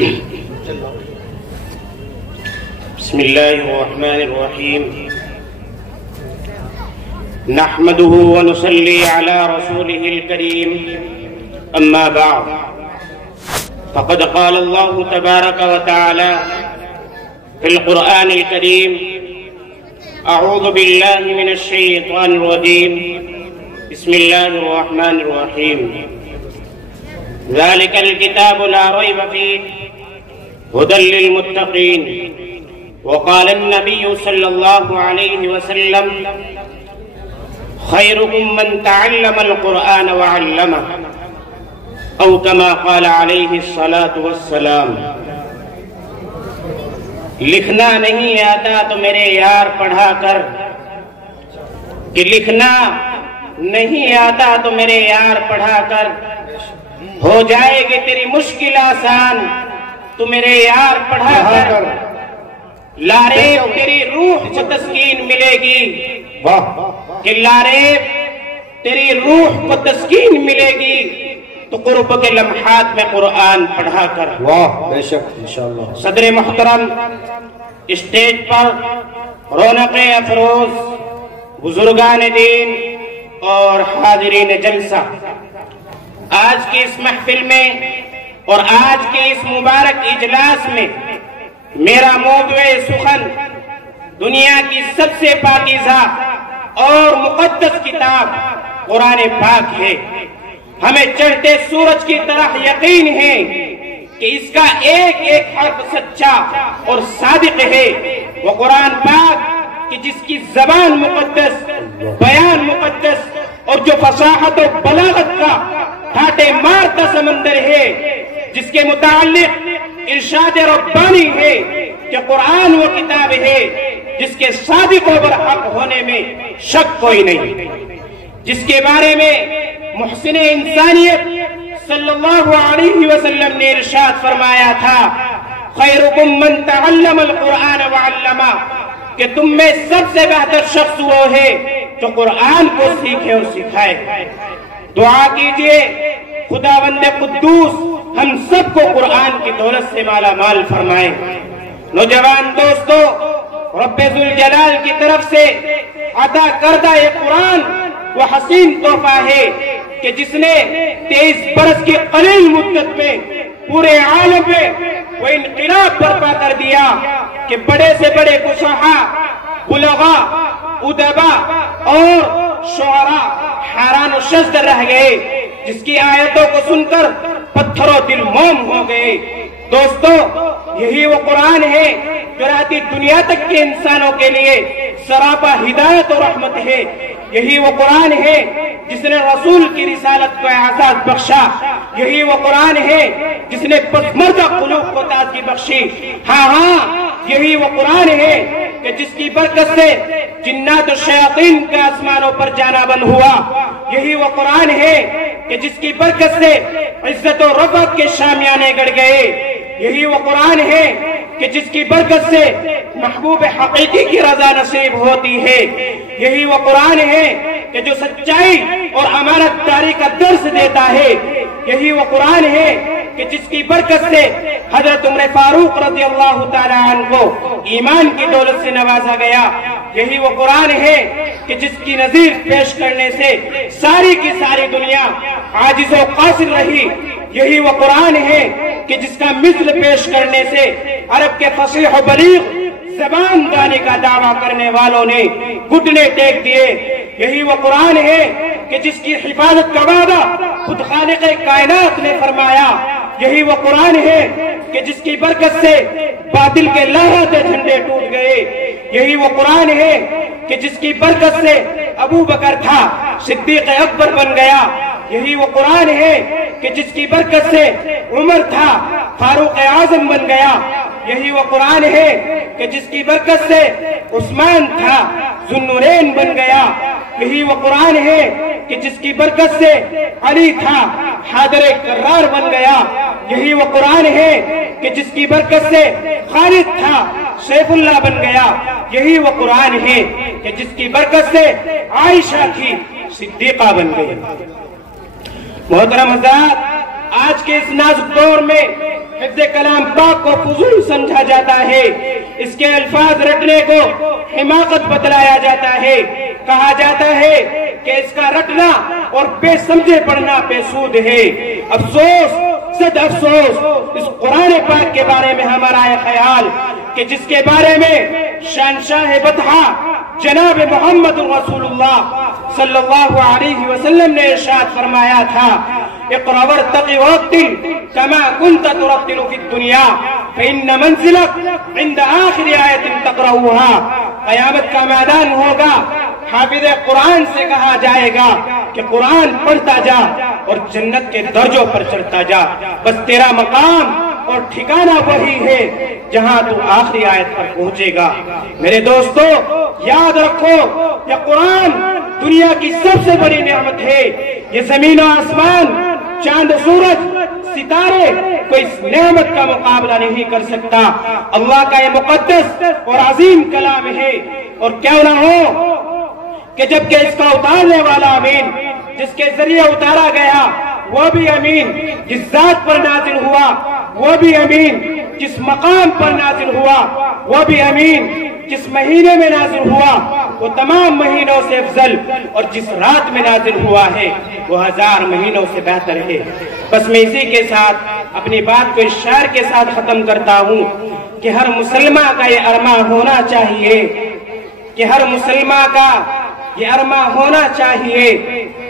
بسم الله الرحمن الرحيم نحمده ونصلي على رسوله الكريم أما بعد فقد قال الله تبارك وتعالى في القرآن الكريم أعوذ بالله من الشيطان الرجيم بسم الله الرحمن الرحيم ذلك الكتاب لا ريب فيه هدى للمتقين وقال النبي صلى الله عليه وسلم خيركم من تعلم القرآن وعلمه أو كما قال عليه الصلاة والسلام لکھنا نہیں آتا تو میرے یار پڑھا کر، کہ لکھنا نہیں آتا تو میرے یار پڑھا کر، ہو جائے گی تیری مشکل آسان تو میرے یار پڑھا کر، لاریب تیری روح کو تسکین ملے گی، کہ لاریب تیری روح کو تسکین ملے گی تو قرب کے لمحات میں قرآن پڑھا کر۔ واہ بے شک انشاءاللہ۔ صدر محترم، اسٹیج پر رونق افروز بزرگان دین اور حاضرین جلسہ، آج کی اس محفل میں اور آج کے اس مبارک اجلاس میں میرا موضوع سخن دنیا کی سب سے پاکیزہ اور مقدس کتاب قرآن پاک ہے۔ ہمیں چڑھتے سورج کی طرح یقین ہے کہ اس کا ایک ایک حرف سچا اور صادق ہے۔ وہ قرآن پاک کہ جس کی زبان مقدس، بیان مقدس، اور جو فصاحت و بلاغت کا ٹھاٹے مارتا سمندر ہے، جس کے متعلق ارشاد ربانی ہے کہ قرآن وہ کتاب ہے جس کے صادق و برحق ہونے میں شک کوئی نہیں، جس کے بارے میں محسن انسانیت صلی اللہ علیہ وسلم نے ارشاد فرمایا تھا خیرکم من تعلم القرآن وعلمہ، کہ تم میں سب سے بہتر شخص وہ ہے جو قرآن کو سیکھے اور سکھائے۔ دعا کیجئے خداوند قدوس ہم سب کو قرآن کی دولت سے مالا مال فرمائے۔ نوجوان دوستو، رب ذوالجلال کی طرف سے عطا کردہ یہ قرآن وہ حسین تحفہ ہے کہ جس نے 23 برس کی قلیل مدت میں پورے عالم میں وہ انقلاب برپا کر دیا کہ بڑے سے بڑے فصحاء، بلغاء، ادباء اور شعراء حیران و شزد رہ گئے، جس کی آیتوں کو سن کر پتھروں دل موم ہو گئے۔ دوستو، یہی وہ قرآن ہے جو رہتی دنیا تک کے انسانوں کے لیے سراپا ہدایت و رحمت ہے۔ یہی وہ قرآن ہے جس نے رسول کی رسالت کو اعزاز بخشا۔ یہی وہ قرآن ہے جس نے پسماندہ قلوب کو تازگی بخشی۔ ہاں، یہی وہ قرآن ہے کہ جس کی برکت سے جنات و شیاطین کا آسمانوں پر جانا بند ہوا۔ یہی وہ قرآن ہے کہ جس کی برکت سے عزت و رفعت کے شامیانے گڑ گئے۔ یہی وہ قرآن ہے کہ جس کی برکت سے محبوب حقیقی کی رضا نصیب ہوتی ہے۔ یہی وہ قرآن ہے کہ جو سچائی اور امانت داری کا درس دیتا ہے۔ یہی وہ قرآن ہے کہ جس کی برکت سے حضرت عمر فاروق رضی اللہ تعالیٰ عنہ کو ایمان کی دولت سے نوازا گیا۔ یہی وہ قرآن ہے کہ جس کی نظیر پیش کرنے سے ساری کی ساری دنیا عاجز و قاصر رہی۔ یہی وہ قرآن ہے کہ جس کا مثل پیش کرنے سے عرب کے فصیح و بلیغ زبان دانی کا دعویٰ کرنے والوں نے گھٹنے ٹیک دیے۔ یہی وہ قرآن ہے کہ جس کی حفاظت کا وعدہ خود خالق کائنات نے فرمایا۔ یہی وہ قرآن ہے کہ جس کی برکت سے باطل کے لہراتے جھنڈے ٹوٹ گئے۔ یہی وہ قرآن ہے کہ جس کی برکت سے ابو بکر تھا صدیق اکبر بن گیا۔ یہی وہ قرآن ہے کہ جس کی برکت سے عمر تھا فاروق اعظم بن گیا۔ یہی وہ قرآن ہے کہ جس کی برکت سے عثمان تھا ذو النورین بن گیا۔ یہی وہ قرآن ہے کہ جس کی برکت سے علی تھا حیدر کرار بن گیا۔ یہی وہ قرآن ہے کہ جس کی برکت سے خالد تھا سیف اللہ بن گیا۔ یہی وہ قرآن ہے کہ جس کی برکت سے عائشہ تھی صدیقہ بن گئی۔ محترم حضرات، آج کے اس نازک دور میں حفظ کلام پاک کو فضول سمجھا جاتا ہے، اس کے الفاظ رٹنے کو حماقت بتلایا جاتا ہے، کہا جاتا ہے کہ اس کا رٹنا اور بے سمجھے پڑھنا بے سود ہے۔ افسوس، صد افسوس اس قرآن پاک کے بارے میں ہمارا یہ خیال کہ جس کے بارے میں شہنشاہ بطحہ جناب محمد رسول اللہ صلی اللہ علیہ وسلم نے ارشاد فرمایا تھا، اقرأ وارتقِ ورتل كما كنت ترتل في الدنيا فإن منزلك عند آخر آية تقرأها۔ قیامت کا میدان ہوگا، حافظ قرآن سے کہا جائے گا کہ قرآن پڑھتا جا اور جنت کے درجوں پر چڑھتا جا، بس تیرا مقام اور ٹھکانہ وہی ہے جہاں تو آخری آیت پر پہنچے گا۔ میرے دوستو، یاد رکھو کہ قرآن دنیا کی سب سے بڑی نعمت ہے۔ یہ زمین و آسمان، چاند سورج، ستارے کوئی اس نعمت کا مقابلہ نہیں کر سکتا۔ اللہ کا یہ مقدس اور عظیم کلام ہے، اور کیوں نہ ہو کہ جبکہ اس کا اتارنے والا امین، جس کے ذریعے اتارا گیا وہ بھی امین، جس ذات پر نازل ہوا وہ بھی امین، جس مقام پر نازل ہوا وہ بھی امین، جس مہینے میں نازل ہوا وہ تمام مہینوں سے افضل، اور جس رات میں نازل ہوا ہے وہ 1000 مہینوں سے بہتر ہے۔ بس میں اسی کے ساتھ اپنی بات کو اس شعر کے ساتھ ختم کرتا ہوں کہ ہر مسلمان کا یہ ارماں ہونا چاہیے، کہ ہر مسلمان کا یہ ارماں ہونا چاہیے،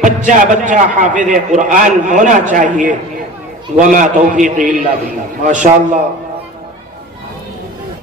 بچہ بچہ حافظ قرآن ہونا چاہیے۔ وما توفیقی الا باللہ۔ ماشاءاللہ۔